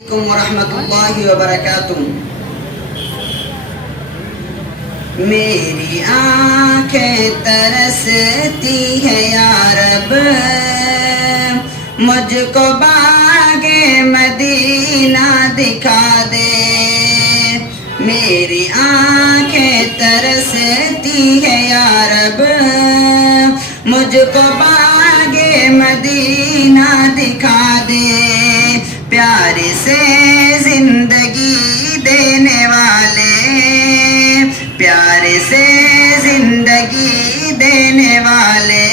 ورحمۃ اللہ وبرکاتہ۔ میری آنکھیں ترستی ہے یا رب، مجھ کو باغ مدینہ دکھا دے۔ میری آنکھیں ترستی ہے یا رب، مجھ کو باغ مدینہ دکھا دے۔ پیار سے زندگی دینے والے، پیار سے زندگی دینے والے،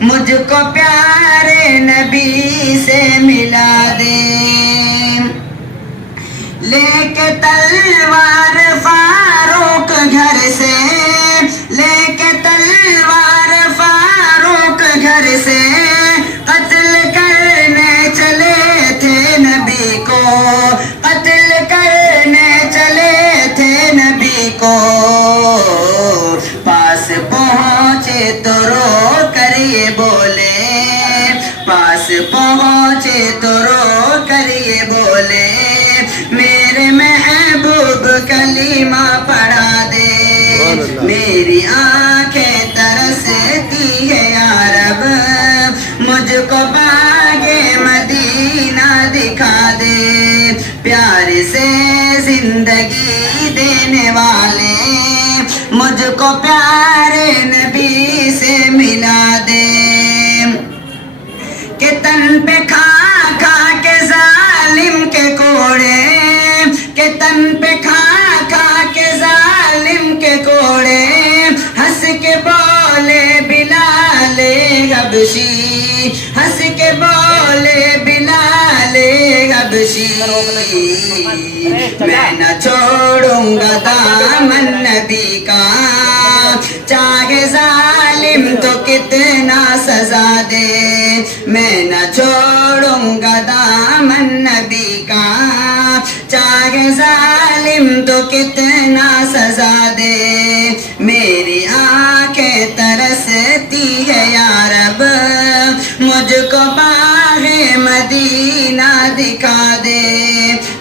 مجھ کو پیارے نبی سے ملا دے۔ لے کے تلوار فاروق گھر سے، لے کے تلوار فاروق گھر سے، قتل کرنے چلے تھے نبی کو، قتل کرنے چلے تھے نبی کو۔ پاس پہنچے تو رو کر یہ بولے، پاس پہنچے تو رو کر یہ بولے، میرے محبوب کلمہ پڑھا دے۔ میری آنکھیں ترستی ہے یا رب، مجھ کو باغ مدینہ دکھا دے۔ پیار سے زندگی دینے والے، مجھ کو پیارے نبی سے ملا دے۔ کہ تن پہ کھا کھا کے ظالم کے کوڑے، کہ تن پہ کھا کھا کے ظالم کے کوڑے، ہنس کے بولے بلال حبشی، ہنس کے بولے بلال حبشی، میں نہ چھوڑوں گا دامن نبی کا، چاہے ظالم تو کتنا سزا دے۔ میں نہ چھوڑوں گا دامن نبی کا، چاہے ظالم تو کتنا سزا دے۔ میری آنکھیں ترستی ہے یا رب، مجھ کو باغ مدینہ دکھا دے۔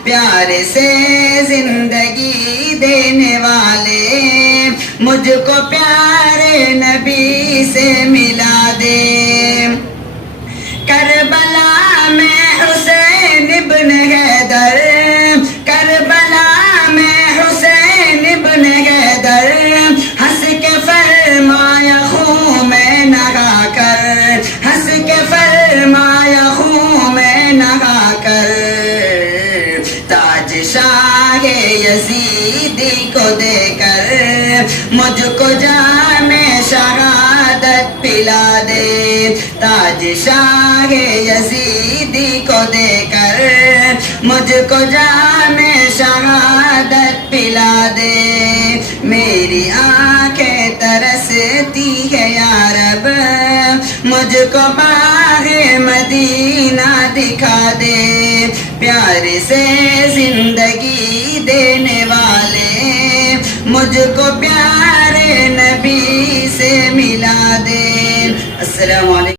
پیار سے زندگی دینے والے، مجھ کو پیارے نبی سے ملا دے۔ کربلا میں حسین ابن حیدر، کربلا میں حسین ابن حیدر، ہنس کے فرمایا خون میں نہا کر، ہنس کے فرمایا خون میں نہا کر، تاج شاہ یزیدی کو دے کر، مجھ کو جام شہادت پلا دے۔ تاج شاہ یزیدی کو دے کر، مجھ کو جام شہادت پلا دے۔ میری آنکھیں ترستی ہے یا رب، مجھ کو باغ مدینہ دکھا دے۔ پیار سے زندگی دینے والے، مجھ کو پیارے نبی سے ملا دے۔ السلام علیکم۔